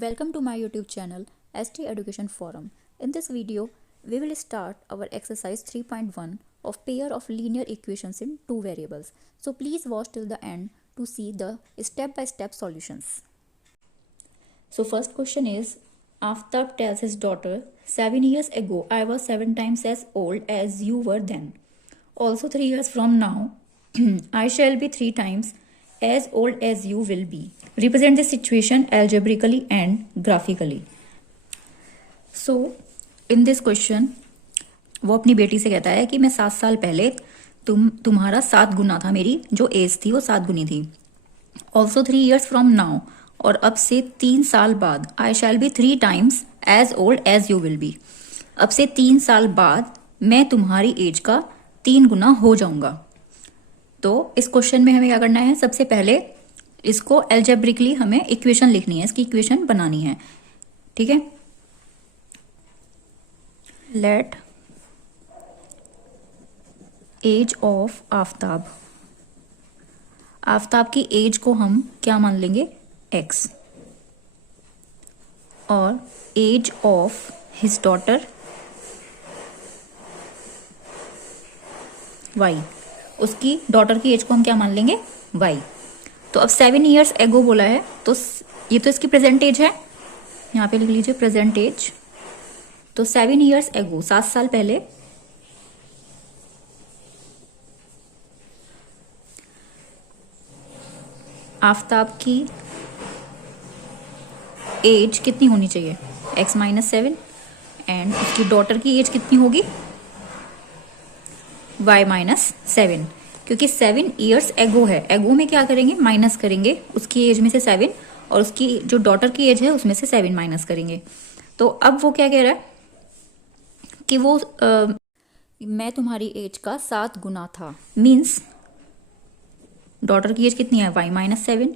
Welcome to my YouTube channel ST Education Forum. In this video, we will start our exercise 3.1 of pair of linear equations in two variables. So please watch till the end to see the step-by-step solutions. So first question is, Aftab tells his daughter, 7 years ago I was 7 times as old as you were then. Also 3 years from now, I shall be 3 times as old as you will be. Represent this situation algebraically and graphically. So, in this question, वो अपनी बेटी से कहता है कि मैं 7 साल पहले तुम्हारा 7 गुना था, मेरी जो एज थी वो 7 गुनी थी. ऑल्सो 3 years फ्रॉम नाउ, और अब से 3 साल बाद, I shall be 3 times as old as you will be. अब से 3 साल बाद मैं तुम्हारी एज का 3 गुना हो जाऊंगा. तो इस क्वेश्चन में हमें क्या करना है, सबसे पहले इसको एल्जेब्रिकली हमें इक्वेशन लिखनी है, इसकी इक्वेशन बनानी है. ठीक है. Let age of Aftab, Aftab की एज को हम क्या मान लेंगे, x, और age of his daughter y, उसकी डॉटर की एज को हम क्या मान लेंगे, y. तो अब 7 years एगो बोला है, तो ये तो इसकी प्रेजेंट एज है, यहाँ पे लिख लीजिए प्रेजेंट एज. तो 7 years एगो, 7 साल पहले, आफ्ताब की एज कितनी होनी चाहिए, x - 7, एंड उसकी डॉटर की एज कितनी होगी, y - 7. क्योंकि 7 years एगो है, एगो में क्या करेंगे, माइनस करेंगे उसकी एज में से 7, और उसकी जो डॉटर की एज है उसमें से 7 माइनस करेंगे. तो अब वो क्या कह रहा है कि वो मैं तुम्हारी एज का 7 गुना था. मीन्स डॉटर की एज कितनी है, y - 7,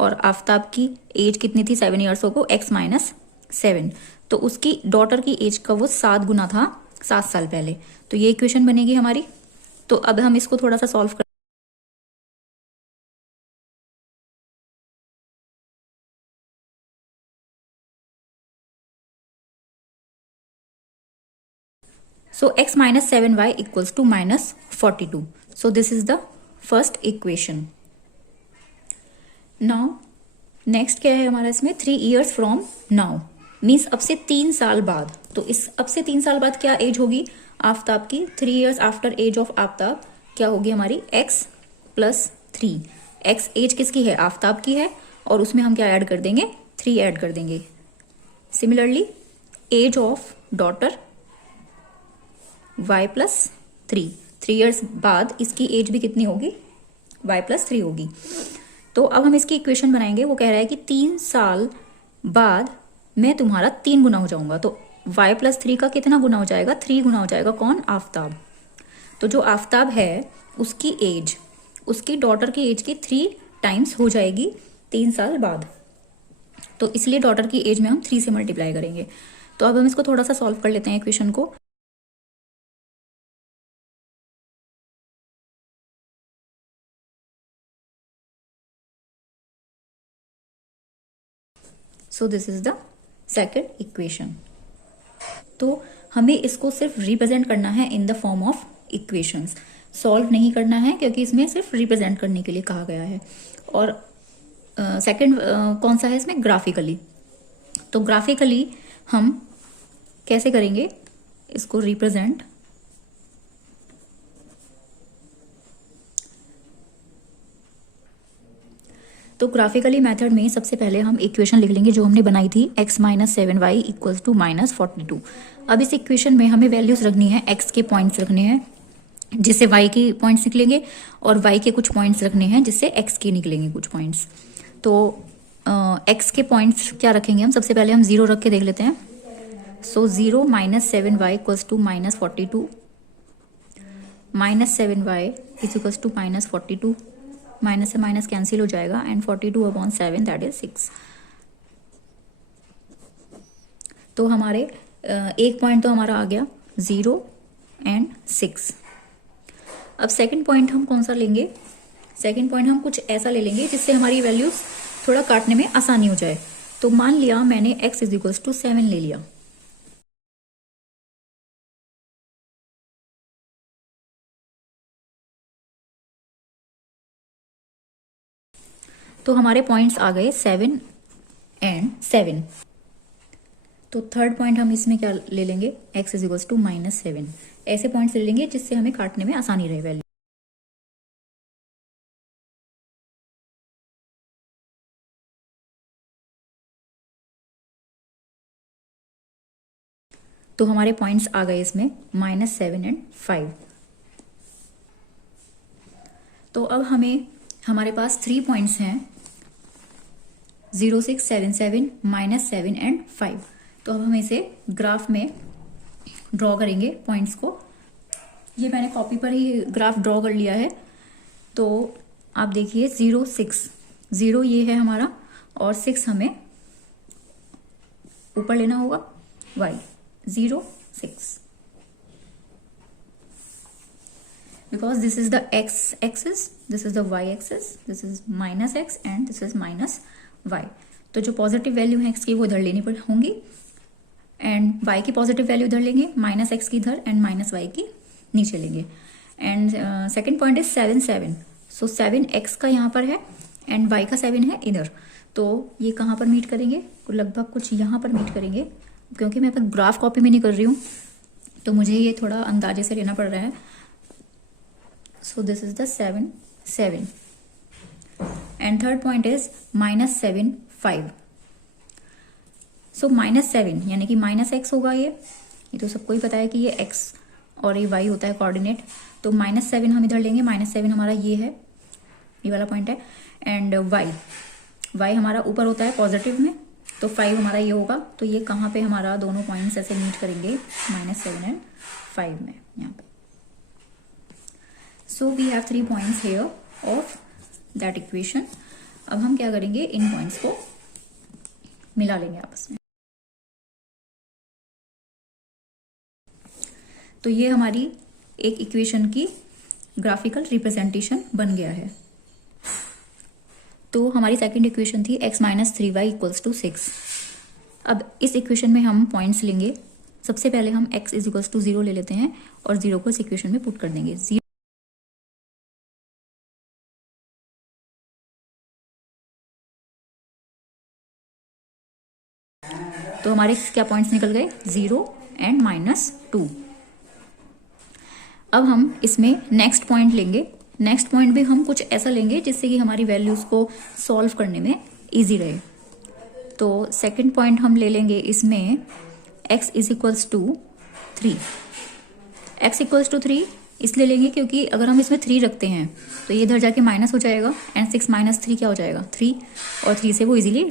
और आफ्ताब की एज कितनी थी 7 years को, x - 7. तो उसकी डॉटर की एज का वो 7 गुना था 7 साल पहले. तो ये इक्वेशन बनेगी हमारी. तो अब हम इसको थोड़ा सा सॉल्व कर, so x - 7y equals to -42. So this is the first equation. Now next क्या है हमारा इसमें, 3 years फ्रॉम नाउ, मीन्स अब से 3 साल बाद. तो इस अब से 3 साल बाद क्या एज होगी आफ्ताब की, 3 years after age of Aftab क्या होगी हमारी, x + 3. x एज किसकी है, आफ्ताब की है, और उसमें हम क्या ऐड कर देंगे, 3 ऐड कर देंगे. Similarly age of daughter y + 3, 3 years बाद इसकी एज भी कितनी होगी, y + 3 होगी. तो अब हम इसकी इक्वेशन बनाएंगे. वो कह रहा है कि 3 साल बाद मैं तुम्हारा 3 गुना हो जाऊंगा. तो y + 3 का कितना गुना हो जाएगा, 3 गुना हो जाएगा. कौन, आफ्ताब. तो जो आफ्ताब है उसकी एज उसकी डॉटर की एज की 3 times हो जाएगी 3 साल बाद. तो इसलिए डॉटर की एज में हम 3 से मल्टीप्लाई करेंगे. तो अब हम इसको थोड़ा सा सॉल्व कर लेते हैं इक्वेशन को. सो this is the second equation. तो हमें इसको सिर्फ रिप्रेजेंट करना है in the form of equations, solve नहीं करना है, क्योंकि इसमें सिर्फ रिप्रेजेंट करने के लिए कहा गया है. और सेकंड कौन सा है इसमें, ग्राफिकली. तो ग्राफिकली हम कैसे करेंगे इसको रिप्रेजेंट, तो ग्राफिकली मेथड में सबसे पहले हम इक्वेशन लिख लेंगे जो हमने बनाई थी, x - 7y = -42. अब इस इक्वेशन में हमें वैल्यूज रखनी है, x के पॉइंट्स रखने हैं जिससे y के पॉइंट्स निकलेंगे, और y के कुछ पॉइंट्स रखने हैं जिससे x के निकलेंगे कुछ पॉइंट्स. तो x के पॉइंट्स क्या रखेंगे हम, सबसे पहले हम 0 रख के देख लेते हैं. सो 0 - 7y = -42, -7y = -42, माइनस से माइनस कैंसिल हो जाएगा, एंड 42/7 दैट इज 6. तो हमारे एक पॉइंट तो हमारा आ गया 0 एंड 6. अब सेकंड पॉइंट हम कौन सा लेंगे, सेकंड पॉइंट हम कुछ ऐसा ले लेंगे जिससे हमारी वैल्यूज थोड़ा काटने में आसानी हो जाए. तो मान लिया मैंने x इज इक्वल्स टू 7 ले लिया। तो हमारे पॉइंट्स आ गए 7 एंड 7। तो थर्ड पॉइंट हम इसमें क्या ले लेंगे, x इज इक्वल्स टू -7। ऐसे पॉइंट्स ले लेंगे जिससे हमें काटने में आसानी रहे वैल्यू। तो हमारे पॉइंट्स आ गए इसमें -7 एंड 5। तो अब हमारे पास 3 पॉइंट्स हैं 0, 6, 7, 7, -7 एंड 5। तो अब हम इसे ग्राफ में ड्रॉ करेंगे पॉइंट्स को। ये मैंने कॉपी पर ही ग्राफ ड्रॉ कर लिया है। तो आप देखिए 0, 6, 0 ये है हमारा और 6 हमें ऊपर लेना होगा y, 0, 6, because this is the x axis, this is the y axis, this is -x and this is -y। तो जो पॉजिटिव वैल्यू है x की वो इधर लेनी होंगी एंड y की पॉजिटिव वैल्यू इधर लेंगे, -x की इधर एंड -y की नीचे लेंगे। And second point is 7, 7। So 7x का यहाँ पर है एंड y का 7 है इधर। तो ये कहाँ पर मीट करेंगे, लगभग कुछ यहाँ पर मीट करेंगे। क्योंकि मैं अपना ग्राफ कॉपी में नहीं कर रही हूँ तो मुझे ये थोड़ा अंदाजे से लेना पड़ रहा है। सो this is the 7, 7 and third point is -7, 5। सो -7 यानी कि -x होगा। ये तो सबको ही पता है कि ये x और ये y होता है कोऑर्डिनेट। तो -7 हम इधर लेंगे, -7 हमारा ये है, ये वाला पॉइंट है। एंड y हमारा ऊपर होता है पॉजिटिव में, तो 5 हमारा ये होगा। तो ये कहाँ पे हमारा दोनों पॉइंट्स ऐसे मीट करेंगे, -7 एंड 5 में यहाँ पे। So we have 3 points here of that equation. अब हम क्या करेंगे, इन पॉइंट्स को मिला लेंगे आपस में। तो ये हमारी एक इक्वेशन की ग्राफिकल रिप्रेजेंटेशन बन गया है। तो हमारी सेकंड इक्वेशन थी x - 3y = 6। अब इस इक्वेशन में हम पॉइंट्स लेंगे। सबसे पहले हम x = 0 ले लेते हैं और 0 को इस इक्वेशन में पुट कर देंगे। तो हमारे क्या पॉइंट्स निकल गए, 0 एंड -2। अब हम इसमें नेक्स्ट पॉइंट लेंगे। नेक्स्ट पॉइंट भी हम कुछ ऐसा लेंगे जिससे कि हमारी वैल्यूज को सॉल्व करने में इजी रहे। तो सेकंड पॉइंट हम ले लेंगे इसमें x = 3। x = 3 इसलिए लेंगे क्योंकि अगर हम इसमें 3 रखते हैं तो ये इधर जाके माइनस हो जाएगा एंड 6 - 3 क्या हो जाएगा, 3, और 3 से वो इजीली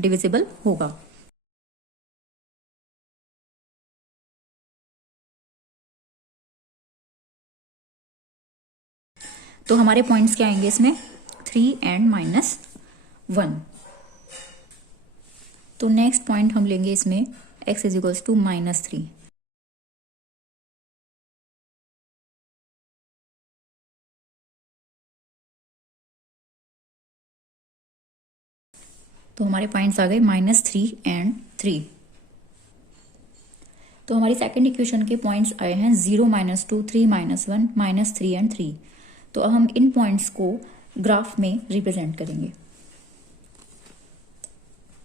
डिविजिबल होगा। तो हमारे पॉइंट्स क्या आएंगे इसमें, 3 एंड -1। तो नेक्स्ट पॉइंट हम लेंगे इसमें x = -3। तो हमारे पॉइंट्स आ गए -3 एंड 3। तो हमारी सेकंड इक्वेशन के पॉइंट्स आए हैं 0, -2, 3, -1, -3 एंड 3। तो अब हम इन पॉइंट्स को ग्राफ में रिप्रेजेंट करेंगे।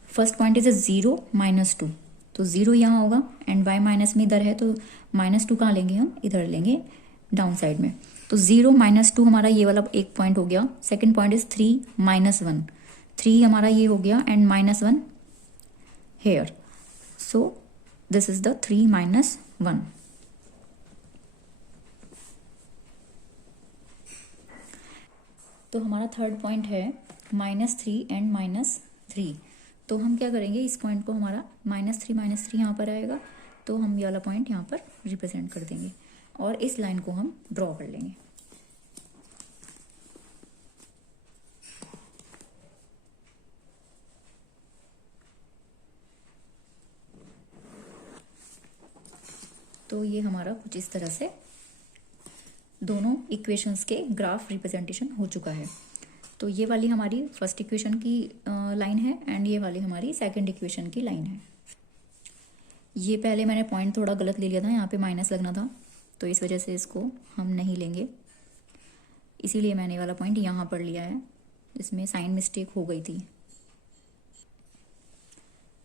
First point is 0, -2। तो 0 यहाँ होगा एंड y माइनस में इधर है तो -2 कहाँ लेंगे, हम इधर लेंगे डाउन साइड में। तो 0, -2 हमारा ये वाला एक पॉइंट हो गया। Second point is 3, -1। 3 हमारा ये हो गया and -1 here. So this is the 3, -1। तो हमारा थर्ड पॉइंट है -3 एंड -3। तो हम क्या करेंगे, इस पॉइंट को हमारा -3 यहाँ पर आएगा तो हम ये वाला पॉइंट यहाँ पर रिप्रेजेंट कर देंगे और इस लाइन को हम ड्रॉ कर लेंगे। तो ये हमारा कुछ इस तरह से दोनों इक्वेशंस के ग्राफ रिप्रेजेंटेशन हो चुका है। तो ये वाली हमारी फर्स्ट इक्वेशन की लाइन है एंड ये वाली हमारी सेकंड इक्वेशन की लाइन है। ये पहले मैंने पॉइंट थोड़ा गलत ले लिया था, यहाँ पे माइनस लगना था, तो इस वजह से इसको हम नहीं लेंगे, इसीलिए मैंने ये वाला पॉइंट यहाँ पर लिया है, इसमें साइन मिस्टेक हो गई थी।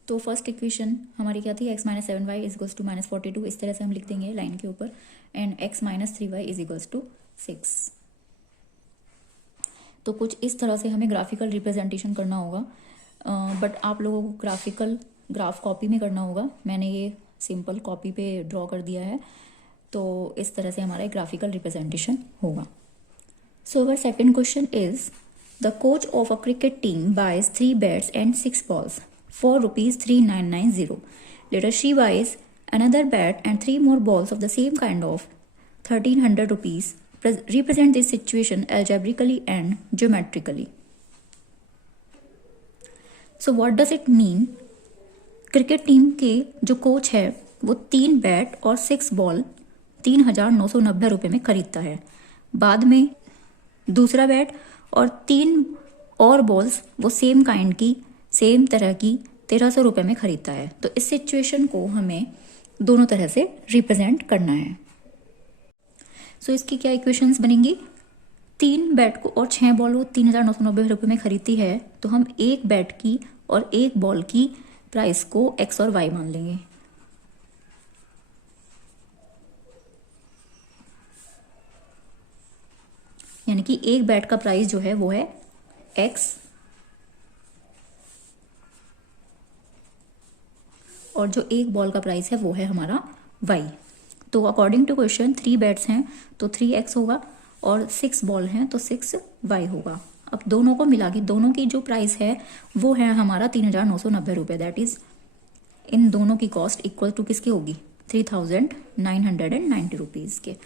तो फर्स्ट इक्वेशन हमारी क्या थी, x minus 7y is equals to minus 42, इस तरह से हम लिख देंगे लाइन के ऊपर, and x minus 3y is equals to 6। तो कुछ इस तरह से हमें ग्राफिकल रिप्रेजेंटेशन करना होगा, बट आप लोगों को ग्राफिकल ग्राफ कॉपी में करना होगा। मैंने ये सिंपल कॉपी पे ड्रॉ कर दिया है, तो इस तरह से हमारा ग्राफिकल रिप्रेजेंटेशन होगा। So our second question is the coach of a cricket team buys 3 bats and 6 balls for rupees 3990. Later she buys another bat and 3 more balls of the same kind of 1300 rupees. Represent this situation algebraically and geometrically. So what does it mean? Cricket team के जो coach है वो 3 bat और 6 ball 3990 रुपये में खरीदता है। बाद में दूसरा बैट और 3 और बॉल्स वो सेम काइंड की सेम तरह की 1300 रुपये में खरीदता है। तो इस सिचुएशन को हमें दोनों तरह से रिप्रेजेंट करना है। सो इसकी क्या इक्वेशंस बनेंगी, 3 बैट को और 6 बॉल वो 3990 रुपये में खरीदती है, तो हम एक बैट की और एक बॉल की प्राइस को x और y मान लेंगे। यानी कि एक बैट का प्राइस जो है वो है x और जो एक बॉल का प्राइस है वो है हमारा y। तो अकॉर्डिंग टू क्वेश्चन 3 बैट्स हैं तो 3x होगा और 6 बॉल हैं तो 6y होगा। अब दोनों को मिला के दोनों की जो प्राइस है वो है हमारा 3990 रुपये। दैट इज इन दोनों की कॉस्ट इक्वल टू किसकी होगी, 3990 रुपीज़ के।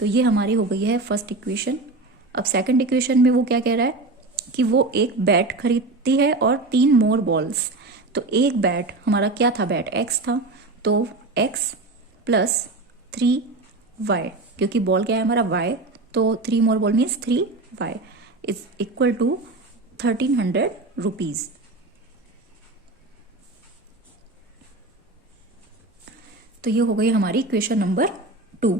तो ये हमारी हो गई है फर्स्ट इक्वेशन। अब सेकंड इक्वेशन में वो क्या कह रहा है कि वो एक बैट खरीदती है और 3 मोर बॉल्स। तो एक बैट हमारा क्या था, बैट x था, तो x प्लस 3y, क्योंकि बॉल क्या है हमारा y, तो 3 more ball means 3y is equal to 1300 rupees. तो ये हो गई हमारी इक्वेशन नंबर 2।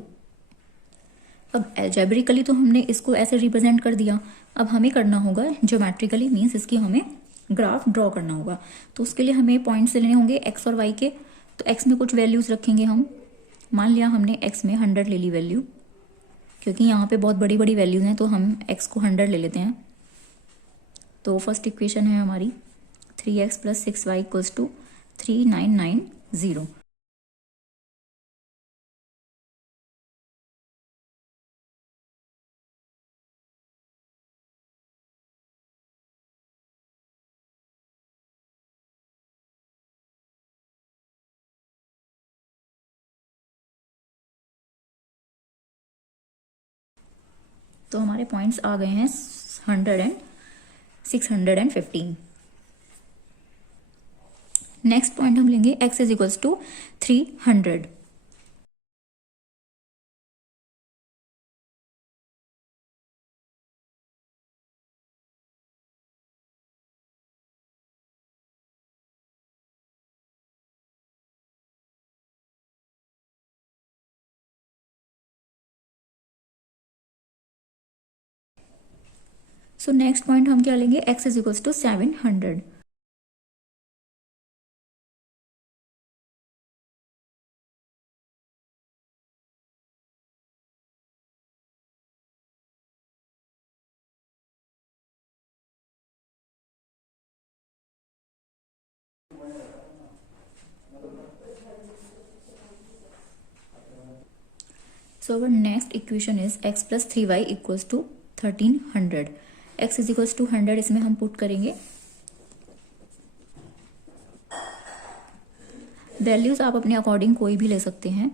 अब एल्जेब्रिकली तो हमने इसको ऐसे रिप्रेजेंट कर दिया, अब हमें करना होगा ज्योमेट्रिकली, मीन्स इसकी हमें ग्राफ ड्रॉ करना होगा। तो उसके लिए हमें पॉइंट्स लेने होंगे x और y के। तो x में कुछ वैल्यूज रखेंगे हम, मान लिया हमने x में 100 ले ली वैल्यू, क्योंकि यहाँ पे बहुत बड़ी बड़ी वैल्यूज हैं तो हम x को 100 ले लेते हैं। तो फर्स्ट इक्वेशन है हमारी 3x plus 6y equals to 3990। तो हमारे पॉइंट्स आ गए हैं 100 एंड 615। नेक्स्ट पॉइंट हम लेंगे x is equals to 300। So next point हम क्या लेंगे, x is equals to 700। So our next equation is x plus 3y equals to 1300। x is equals to 100 इसमें हम पुट करेंगे। वैल्यूज आप अपने अकॉर्डिंग कोई भी ले सकते हैं।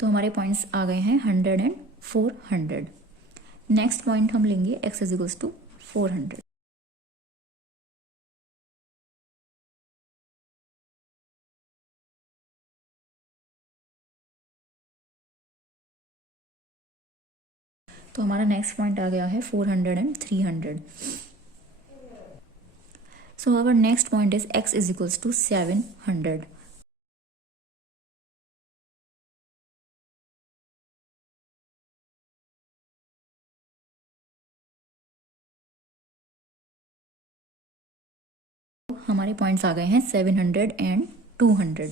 तो हमारे पॉइंट्स आ गए हैं 100 एंड 400। नेक्स्ट पॉइंट हम लेंगे x is equals to 400। तो हमारा नेक्स्ट पॉइंट आ गया है 400 and 300. So our next point is x is equals to 700. हमारे पॉइंट्स आ गए हैं 700 एंड 200.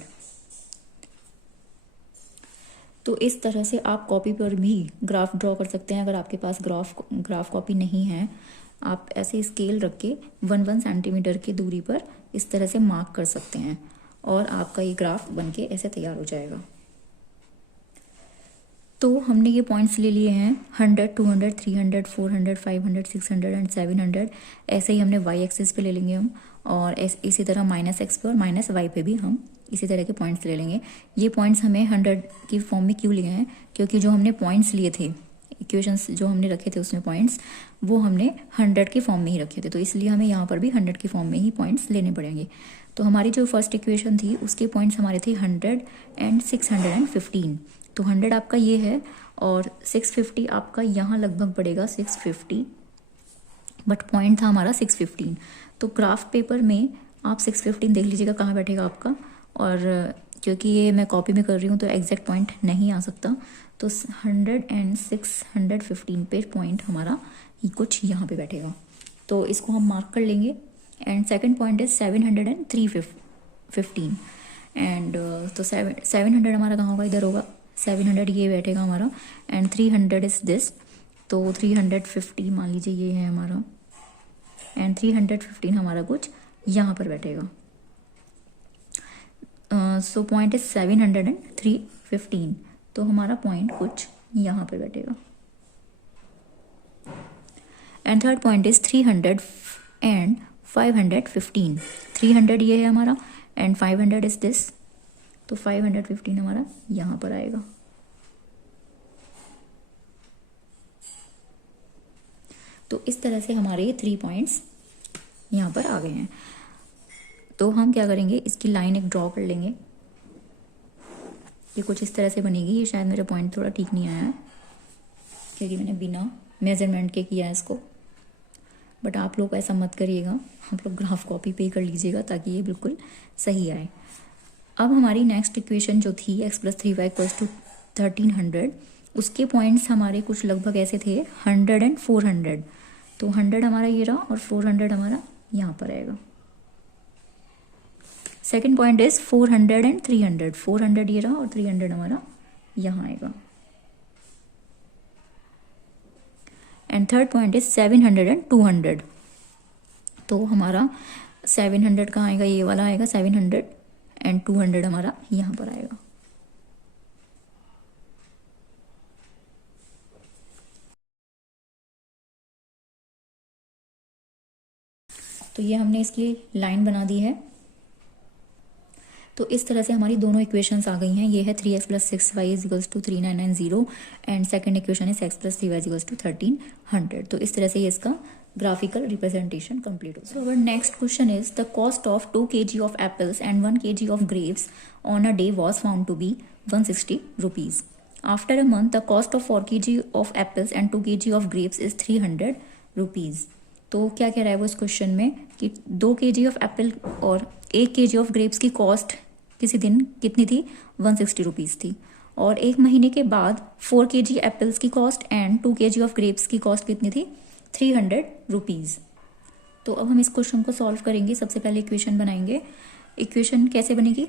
तो इस तरह से आप कॉपी पर भी ग्राफ ड्रॉ कर सकते हैं. अगर आपके पास ग्राफ कॉपी नहीं है, आप ऐसे स्केल रख के 1 सेंटीमीटर की दूरी पर इस तरह से मार्क कर सकते हैं और आपका ये ग्राफ बनके ऐसे तैयार हो जाएगा. तो हमने ये पॉइंट्स ले लिए हैं 100, 200, 300, 400, 500, 600 एंड 700. ऐसे ही हमने y एक्सिस पे ले लेंगे हम, और इसी तरह -x पे और -y पे भी हम इसी तरह के पॉइंट्स ले लेंगे. ये पॉइंट्स हमें 100 की फॉर्म में क्यों लिए हैं? क्योंकि जो हमने पॉइंट्स लिए थे, इक्वेशंस जो हमने रखे थे उसमें पॉइंट्स, वो हमने 100 की फॉर्म में ही रखे थे. तो इसलिए हमें यहाँ पर भी 100 की फॉर्म में ही पॉइंट्स लेने पड़ेंगे. तो हमारी जो फर्स्ट इक्वेशन थी उसके पॉइंट्स हमारे थे 100 एंड 615. तो 100 आपका ये है और 650 आपका यहाँ लगभग पड़ेगा 650, बट पॉइंट था हमारा 615. तो ग्राफ पेपर में आप 615 देख लीजिएगा कहाँ बैठेगा आपका. और क्योंकि ये मैं कॉपी में कर रही हूँ तो एग्जैक्ट पॉइंट नहीं आ सकता, तो 100 एंड 615 पे पॉइंट हमारा ही कुछ यहाँ पे बैठेगा. तो इसको हम मार्क कर लेंगे. And second point is 700 and 315. And तो 700 हमारा कहाँ होगा? इधर होगा. 700 ये बैठेगा हमारा. And 300 is this. तो 350 मान लीजिए ये है हमारा. एंड 315 हमारा कुछ यहाँ पर बैठेगा. So point is 700 and 315. तो हमारा पॉइंट कुछ यहाँ पर बैठेगा. And third point is 300 and 515. 300 ये है हमारा एंड 500 इज दिस. तो 515 हमारा यहाँ पर आएगा. तो इस तरह से हमारे ये 3 पॉइंट्स यहाँ पर आ गए हैं. तो हम क्या करेंगे, इसकी लाइन एक ड्रॉ कर लेंगे. ये कुछ इस तरह से बनेगी. ये शायद मेरा पॉइंट थोड़ा ठीक नहीं आया है क्योंकि मैंने बिना मेजरमेंट के किया है इसको, बट आप लोग ऐसा मत करिएगा. आप लोग ग्राफ कॉपी पे कर लीजिएगा ताकि ये बिल्कुल सही आए. अब हमारी नेक्स्ट इक्वेशन जो थी x + 3y = 1300, उसके पॉइंट्स हमारे कुछ लगभग ऐसे थे 100 एंड 400. तो 100 हमारा ये रहा और 400 हमारा यहाँ पर आएगा. Second point is 400 and 300. 400 ये रहा और 300 हमारा यहाँ आएगा. And third point is 700 and 200. तो हमारा 700 कहाँ आएगा? ये वाला आएगा 700 एंड 200 हमारा यहाँ पर आएगा. तो ये हमने इसकी लाइन बना दी है. तो इस तरह से हमारी दोनों इक्वेशंस आ गई हैं. ये है 3x + 6y = 3990 and second equation is x + 3y = 1300. तो इस तरह से ये इसका ग्राफिकल रिप्रेजेंटेशन कंप्लीट होगा. So our next question is the cost of 2 kg of apples and 1 kg of grapes on a day was found to be 160 rupees. After a month the cost of 4 kg of apples and 2 kg of grapes is 300 rupees. तो क्या कह रहा है वो इस question में कि 2 kg of Apple और 1 kg ऑफ ग्रेप्स की कॉस्ट किसी दिन कितनी थी? 160 रुपीज़ थी. और एक महीने के बाद 4 kg एप्पल्स की cost and 2 kg of grapes की कॉस्ट कितनी थी? 300 रुपीज़. तो अब हम इस क्वेश्चन को सॉल्व करेंगे. सबसे पहले इक्वेशन बनाएंगे. इक्वेशन कैसे बनेगी?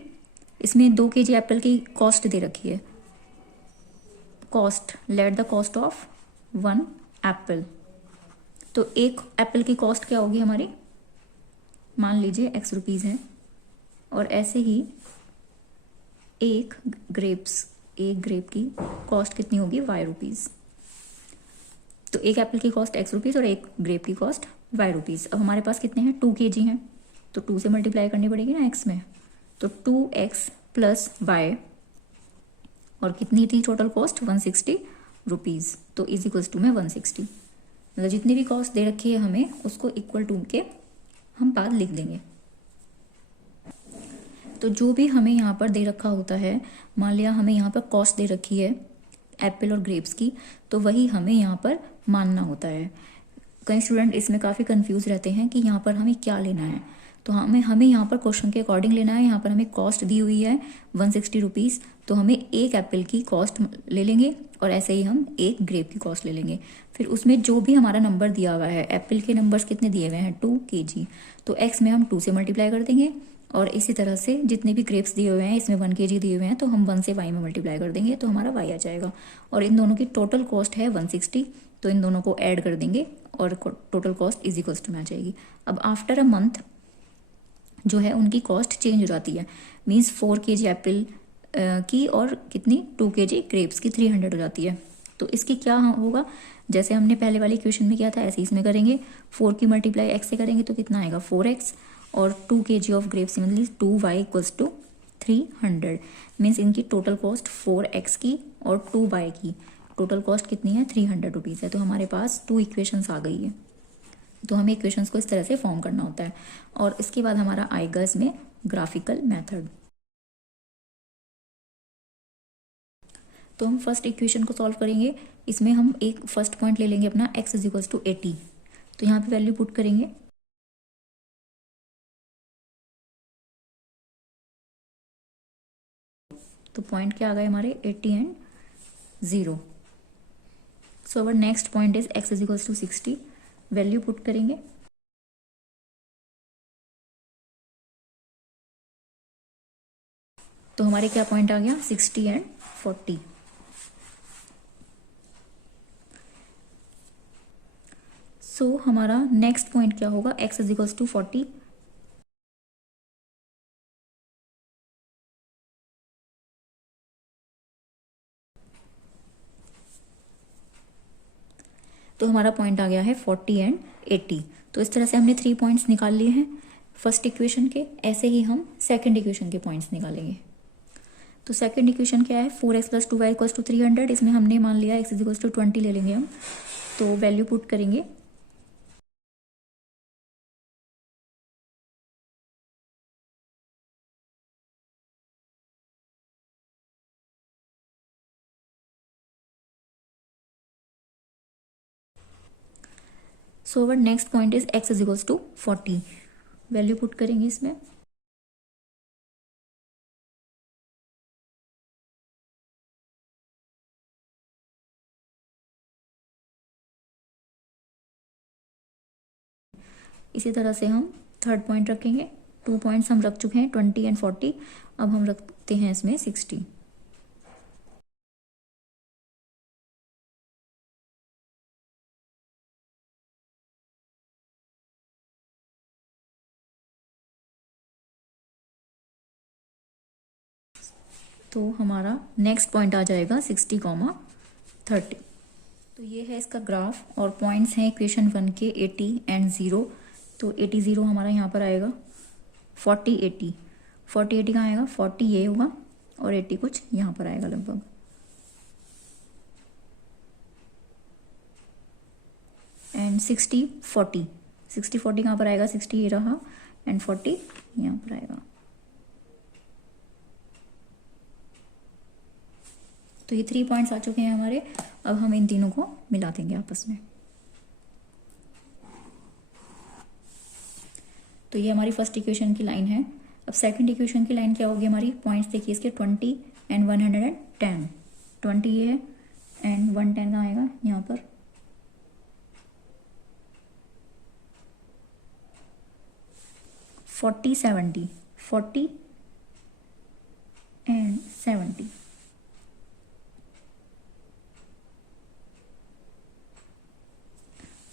इसमें 2 kg एप्पल की कॉस्ट दे रखी है. Cost, let the cost of 1 Apple. तो एक एप्पल की कॉस्ट क्या होगी हमारी? मान लीजिए x रुपीज़ है. और ऐसे ही एक ग्रेप की कॉस्ट कितनी होगी? y rupees. तो एक एप्पल की कॉस्ट x रुपीज़ और एक ग्रेप की कॉस्ट y रुपीज़. अब हमारे पास कितने हैं? 2 kg हैं. तो 2 से मल्टीप्लाई करनी पड़ेगी ना x में. तो 2x + y और कितनी थी टोटल कॉस्ट? 160 रुपीज़. तो = में 160. मतलब जितनी भी कॉस्ट दे रखी है हमें उसको इक्वल टू के हम बाद लिख देंगे. तो जो भी हमें यहाँ पर दे रखा होता है, मान लिया हमें यहाँ पर कॉस्ट दे रखी है एप्पल और ग्रेप्स की, तो वही हमें यहाँ पर मानना होता है। कई स्टूडेंट इसमें काफ़ी कंफ्यूज रहते हैं कि यहाँ पर हमें क्या लेना है। तो हमें यहाँ पर क्वेश्चन के अकॉर्डिंग लेना है। यहाँ पर हमें कॉस्ट दी हुई है 160 रुपीज़, तो हमें एक एप्पल की कॉस्ट ले लेंगे और ऐसे ही हम एक ग्रेप की कॉस्ट ले लेंगे। फिर उसमें जो भी हमारा नंबर दिया हुआ है, एप्पल के नंबर्स कितने दिए हुए हैं 2 kg, तो एक्स में हम 2 से मल्टीप्लाई कर देंगे। और इसी तरह से जितने भी ग्रेप्स दिए हुए हैं, इसमें 1 kg दिए हुए हैं, तो हम 1 से y में मल्टीप्लाई कर देंगे तो हमारा y आ जाएगा। और इन दोनों की टोटल कॉस्ट है 160, तो इन दोनों को ऐड कर देंगे और total cost is equals to में आ जाएगी। अब आफ्टर अ मंथ जो है उनकी कॉस्ट चेंज हो जाती है, मीन्स 4 kg एप्पल की और कितनी 2 kg ग्रेप्स की 300 हो जाती है। तो इसकी क्या होगा, जैसे हमने पहले वाली क्वेश्चन में किया था ऐसे इसमें करेंगे। 4 की मल्टीप्लाई x से करेंगे तो कितना आएगा 4x, और 2 kg ऑफ ग्रेप्स मतलब 2y इक्वल्स टू 300, मीन्स इनकी टोटल कॉस्ट 4x की और 2y की टोटल कॉस्ट कितनी है 300 रुपीज़ है। तो हमारे पास 2 इक्वेशंस आ गई है। तो हमें इक्वेशंस को इस तरह से फॉर्म करना होता है और इसके बाद हमारा आएगा इसमें ग्राफिकल मेथड। तो हम फर्स्ट इक्वेशन को सॉल्व करेंगे। इसमें हम एक फर्स्ट पॉइंट ले लेंगे अपना x इज इक्वल्स टू 80, तो यहाँ पे वैल्यू पुट करेंगे। तो पॉइंट क्या आ गए हमारे 80 and 0। So our next point is x is equals to 60, value put करेंगे। तो हमारे क्या पॉइंट आ गया 60 एंड 40। सो हमारा नेक्स्ट पॉइंट क्या होगा, x इज इक्वल्स टू 40। तो हमारा पॉइंट आ गया है 40 एंड 80। तो इस तरह से हमने 3 पॉइंट्स निकाल लिए हैं फर्स्ट इक्वेशन के। ऐसे ही हम सेकंड इक्वेशन के पॉइंट्स निकालेंगे। तो सेकंड इक्वेशन क्या है 4x plus 2y equals to 300। इसमें हमने मान लिया x इज इक्वल्स टू 20 ले लेंगे हम, तो वैल्यू पुट करेंगे। So our next point is x is equals to 40, value put करेंगे इसमें। इसी तरह से हम थर्ड पॉइंट रखेंगे। 2 पॉइंट्स हम रख चुके हैं 20 एंड 40, अब हम रखते हैं इसमें 60। तो हमारा नेक्स्ट पॉइंट आ जाएगा 60, 30। तो ये है इसका ग्राफ और पॉइंट्स हैं इक्वेशन 1 के 80 एंड 0। तो 80 0 हमारा यहाँ पर आएगा। 40 80, 40 80 कहाँ आएगा 40 ये होगा और 80 कुछ यहाँ पर आएगा लगभग। एंड 60 40, 60 40 कहाँ पर आएगा 60 ये रहा एंड 40 यहाँ पर आएगा। तो ये 3 पॉइंट्स आ चुके हैं हमारे। अब हम इन तीनों को मिला देंगे आपस में। तो ये हमारी फर्स्ट इक्वेशन की लाइन है। अब सेकंड इक्वेशन की लाइन क्या होगी हमारी, पॉइंट्स देखिए इसके 20 एंड 110। 20 ये है एंड 110 कहाँ आएगा यहाँ पर। Forty 70, 40 and 70।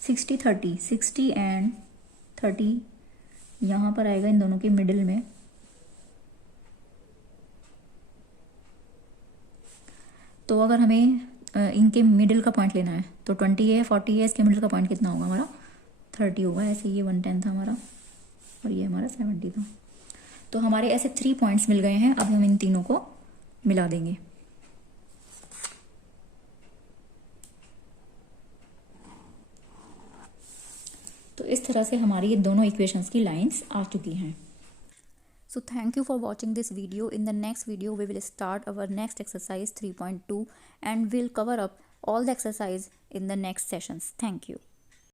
सिक्सटी 30, 60 एंड 30 यहाँ पर आएगा इन दोनों के मिडिल में। तो अगर हमें इनके मिडिल का पॉइंट लेना है तो 20 है 40 है, इसके मिडिल का पॉइंट कितना होगा हमारा 30 होगा। ऐसे ये 110 था हमारा और ये हमारा 70 था। तो हमारे ऐसे 3 पॉइंट्स मिल गए हैं। अब हम इन तीनों को मिला देंगे। तो इस तरह से हमारी ये दोनों इक्वेशंस की लाइंस आ चुकी हैं। So thank you for watching this video. In the next video we will start our next exercise 3.2 and we'll cover up all the exercise in the next sessions. Thank you.